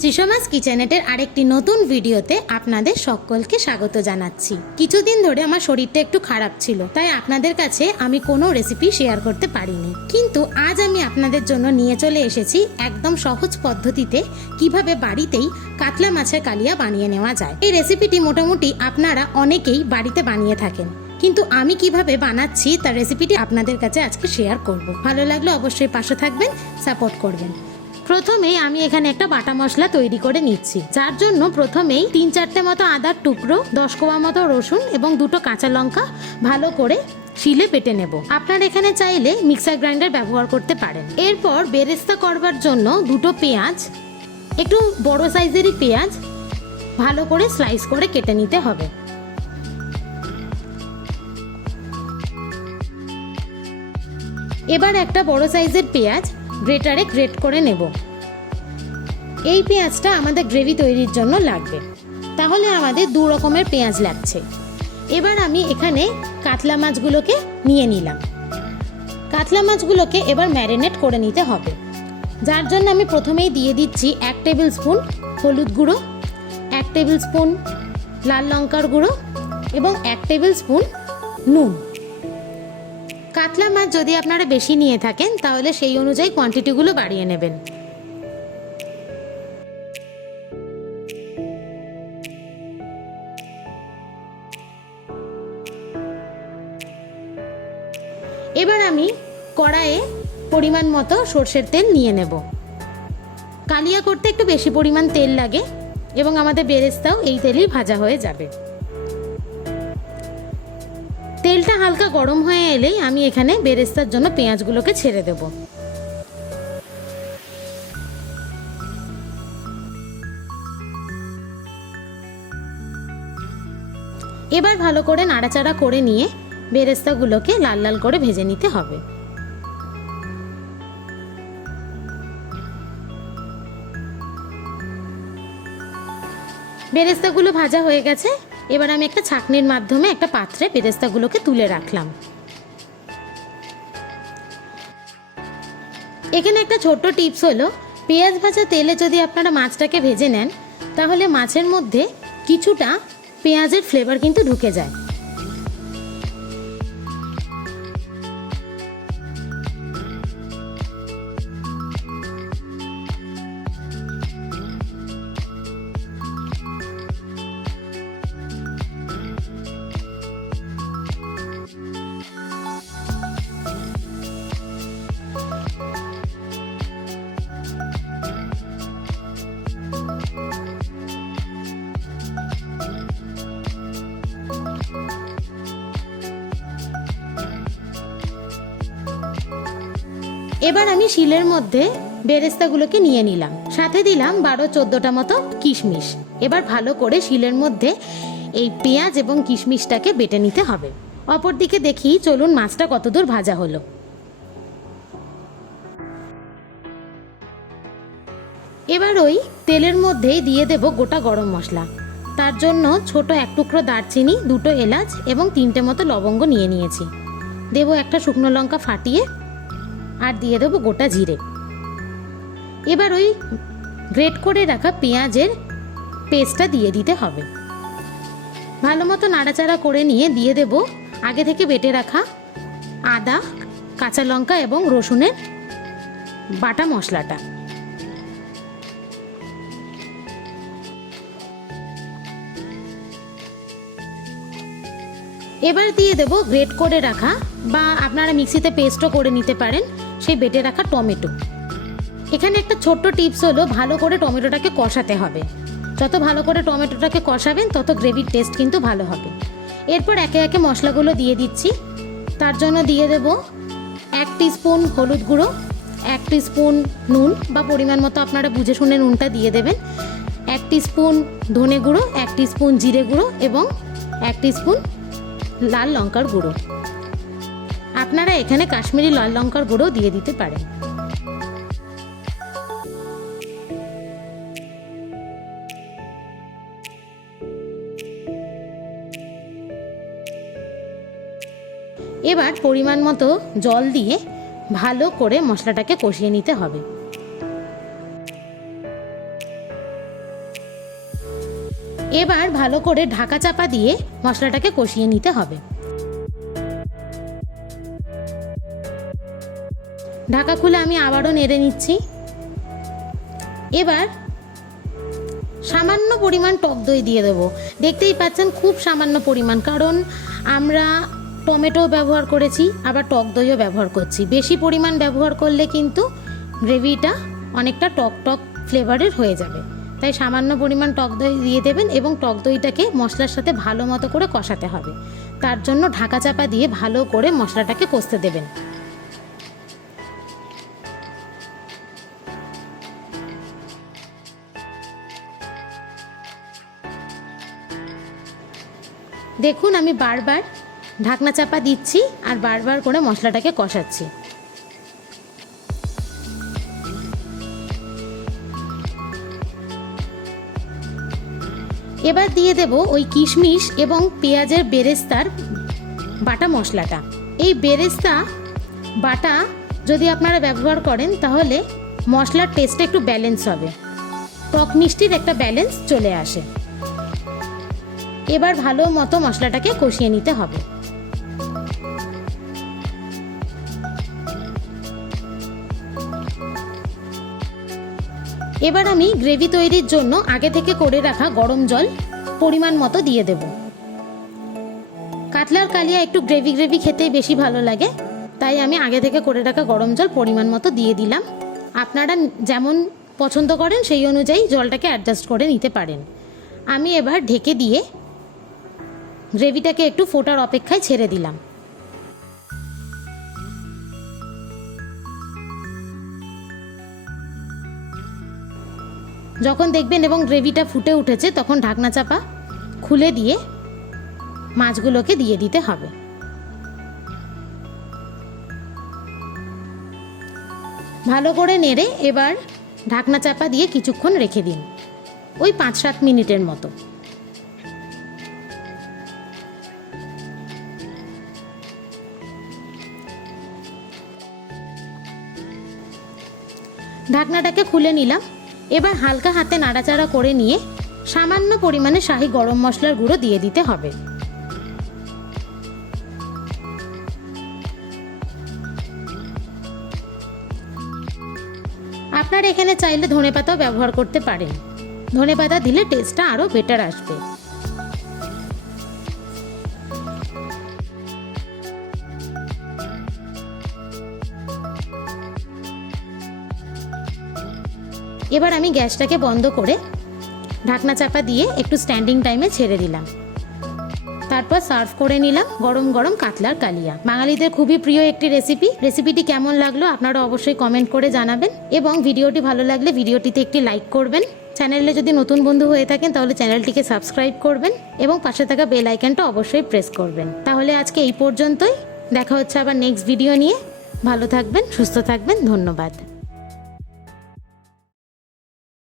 TriSoma's কিচেনেটের আরেকটি নতুন ভিডিওতে আপনাদের সকলকে স্বাগত জানাচ্ছি। কিছুদিন ধরে আমার শরীরটা একটু খারাপ ছিল, তাই আপনাদের কাছে আমি কোনো রেসিপি শেয়ার করতে পারিনি, কিন্তু আজ আমি আপনাদের জন্য নিয়ে চলে এসেছি একদম সহজ পদ্ধতিতে কিভাবে বাড়িতেই কাতলা মাছের কালিয়া বানিয়ে নেওয়া যায়। এই রেসিপিটি মোটামুটি আপনারা অনেকেই বাড়িতে বানিয়ে থাকেন, কিন্তু আমি কিভাবে বানাচ্ছি তার রেসিপিটি আপনাদের কাছে আজকে শেয়ার করব। ভালো লাগলে অবশ্যই পাশে থাকবেন, সাপোর্ট করবেন। প্রথমেই আমি এখানে একটা বাটা মশলা তৈরি করে নিচ্ছি, যার জন্য প্রথমেই 3-4টে মতো আদার টুকরো, 10 কোয়া মতো রসুন এবং 2টো কাঁচা লঙ্কা ভালো করে শিলে বেটে নেব। আপনারা এখানে চাইলে মিক্সার গ্রাইন্ডার ব্যবহার করতে পারেন। এরপর বেরেস্তা করবার জন্য 2টো পেঁয়াজ, একটু বড় সাইজেরই পেঁয়াজ ভালো করে স্লাইস করে কেটে নিতে হবে। এবার একটা বড় সাইজের পেঁয়াজ গ্রেটারে গ্রেট করে নেব। এই পেঁয়াজটা আমাদের গ্রেভি তৈরির জন্য লাগবে, তাহলে আমাদের 2 রকমের পেঁয়াজ লাগছে। এবার আমি এখানে কাতলা মাছগুলোকে নিয়ে নিলাম। কাতলা মাছগুলোকে এবার ম্যারিনেট করে নিতে হবে, যার জন্য আমি প্রথমেই দিয়ে দিচ্ছি 1 টেবিল স্পুন হলুদ গুঁড়ো, 1 টেবিল স্পুন লাল লঙ্কার গুঁড়ো এবং 1 টেবিল স্পুন নুন। কাতলা মাছ যদি আপনারা বেশি নিয়ে থাকেন তাহলে সেই অনুযায়ী কোয়ান্টিটিগুলো বাড়িয়ে নেবেন। এবার আমি কড়াইয়ে পরিমাণ মতো সর্ষের তেল নিয়ে নেব। কালিয়া করতে একটু বেশি পরিমাণ তেল লাগে এবং আমাদের বেরেস্তাও এই তেলেই ভাজা হয়ে যাবে। তেলটা হালকা গরম হয়ে এলেই আমি এখানে বেরেস্তার জন্য পেঁয়াজগুলোকে ছেড়ে দেব। এবার ভালো করে নাড়াচাড়া করে নিয়ে বেরেস্তাগুলোকে লাল লাল করে ভেজে নিতে হবে। বেরেস্তাগুলো ভাজা হয়ে গেছে। এবার আমি একটা ছাঁকনির মাধ্যমে একটা পাত্রে বেরেস্তাগুলোকে তুলে রাখলাম। এখানে একটা ছোট্ট টিপস হলো, পেঁয়াজ ভাজা তেলে যদি আপনারা মাছটাকে ভেজে নেন তাহলে মাছের মধ্যে কিছুটা পেঁয়াজের ফ্লেভার কিন্তু ঢুকে যায়। এবার আমি শিলের মধ্যে বেরেস্তাগুলোকে নিয়ে নিলাম, সাথে দিলাম 12-14টা মতো কিশমিশ। এবার ভালো করে শিলের মধ্যে এই পেঁয়াজ এবং কিশমিশটাকে বেটে নিতে হবে। অপরদিকে দেখি চলুন মাছটা কতদূর ভাজা হলো। এবার ওই তেলের মধ্যেই দিয়ে দেব গোটা গরম মশলা। তার জন্য ছোট 1 টুকরো দারচিনি, 2টো এলাচ এবং 3টে মতো লবঙ্গ নিয়ে নিয়েছি। দেব একটা শুকনো লঙ্কা ফাটিয়ে, আর দিয়ে দেবো গোটা জিরে। এবার ওই গ্রেট করে রাখা পেঁয়াজের পেস্টটা দিয়ে দিতে হবে। ভালো মতো নাড়াচাড়া করে নিয়ে দিয়ে দেব আগে থেকে বেটে রাখা আদা, কাঁচা লঙ্কা এবং রসুনের বাটা মশলাটা। এবার দিয়ে দেব গ্রেট করে রাখা, বা আপনারা মিক্সিতে পেস্টও করে নিতে পারেন, সেই বেটে রাখা টমেটো। এখানে একটা ছোট্ট টিপস হলো, ভালো করে টমেটোটাকে কষাতে হবে। যত ভালো করে টমেটোটাকে কষাবেন তত গ্রেভির টেস্ট কিন্তু ভালো হবে। এরপর একে একে মশলাগুলো দিয়ে দিচ্ছি। তার জন্য দিয়ে দেব 1 টিস্পুন হলুদ গুঁড়ো, 1 টিস্পুন নুন বা পরিমাণ মতো আপনারা বুঝে শুনে নুনটা দিয়ে দেবেন, 1 টিস্পুন ধনে গুঁড়ো, 1 টিস্পুন জিরে গুঁড়ো এবং 1 টিস্পুন লাল লঙ্কার গুঁড়ো। আপনারা এখানে কাশ্মীরি লাল লঙ্কার গুঁড়ো দিয়ে দিতে পারেন। এবার পরিমাণ মতো জল দিয়ে ভালো করে মশলাটাকে কষিয়ে নিতে হবে। এবার ভালো করে ঢাকা চাপা দিয়ে মশলাটাকে কষিয়ে নিতে হবে। ঢাকা খুলে আমি আবারও নেড়ে নিচ্ছি। এবার সামান্য পরিমাণ টক দই দিয়ে দেবো। দেখতেই পাচ্ছেন খুব সামান্য পরিমাণ, কারণ আমরা টমেটো ব্যবহার করেছি, আবার টক দইও ব্যবহার করছি। বেশি পরিমাণ ব্যবহার করলে কিন্তু গ্রেভিটা অনেকটা টক টক ফ্লেভারের হয়ে যাবে, তাই সামান্য পরিমাণ টক দই দিয়ে দেবেন এবং টক দইটাকে মশলার সাথে ভালো মতো করে কষাতে হবে। তার জন্য ঢাকা চাপা দিয়ে ভালো করে মশলাটাকে কষতে দেবেন। দেখুন আমি বারবার ঢাকনা চাপা দিচ্ছি আর বারবার করে মশলাটাকে কষাচ্ছি। এবার দিয়ে দেব ওই কিশমিশ এবং পেঁয়াজের বেরেস্তার বাটা মশলাটা। এই বেরেস্তা বাটা যদি আপনারা ব্যবহার করেন তাহলে মশলার টেস্টটা একটু ব্যালেন্স হবে, টক মিষ্টির একটা ব্যালেন্স চলে আসে। এবার ভালো মতো মশলাটাকে কষিয়ে নিতে হবে। এবার আমি গ্রেভি তৈরির জন্য আগে থেকে করে রাখা গরম জল পরিমাণ মতো দিয়ে দেব। কাতলার কালিয়া একটু গ্রেভি গ্রেভি খেতেই বেশি ভালো লাগে, তাই আমি আগে থেকে করে রাখা গরম জল পরিমাণ মতো দিয়ে দিলাম। আপনারা যেমন পছন্দ করেন সেই অনুযায়ী জলটাকে অ্যাডজাস্ট করে নিতে পারেন। আমি এবার ঢেকে দিয়ে গ্রেভিটাকে একটু ফোটার অপেক্ষায় ছেড়ে দিলাম। যখন দেখবেন এবং গ্রেভিটা ফুটে উঠেছে তখন ঢাকনা চাপা খুলে দিয়ে মাছগুলোকে দিয়ে দিতে হবে। ভালো করে নেড়ে এবার ঢাকনা চাপা দিয়ে কিছুক্ষণ রেখে দিন, ওই 5-7 মিনিটের মতো। ঢাকনাটাকে খুলে নিলাম। এবার হালকা হাতে নাড়াচাড়া করে নিয়ে সামান্য পরিমাণে শাহি গরম মশলার গুঁড়ো দিয়ে দিতে হবে। আপনারা এখানে চাইলে ধনেপাতাও ব্যবহার করতে পারেন, ধনেপাতা দিলে টেস্টটা আরও বেটার আসবে। এবার আমি গ্যাসটাকে বন্ধ করে ঢাকনা চাপা দিয়ে একটু স্ট্যান্ডিং টাইমে ছেড়ে দিলাম। তারপর সার্ভ করে নিলাম গরম গরম কাতলার কালিয়া। বাঙালিদের খুবই প্রিয় একটি রেসিপিটি কেমন লাগলো আপনারা অবশ্যই কমেন্ট করে জানাবেন এবং ভিডিওটি ভালো লাগলে ভিডিওটিতে একটি লাইক করবেন। চ্যানেলে যদি নতুন বন্ধু হয়ে থাকেন তাহলে চ্যানেলটিকে সাবস্ক্রাইব করবেন এবং পাশে থাকা বেল আইকনটা অবশ্যই প্রেস করবেন। তাহলে আজকে এই পর্যন্তই, দেখা হচ্ছে আবার নেক্সট ভিডিও নিয়ে। ভালো থাকবেন, সুস্থ থাকবেন, ধন্যবাদ।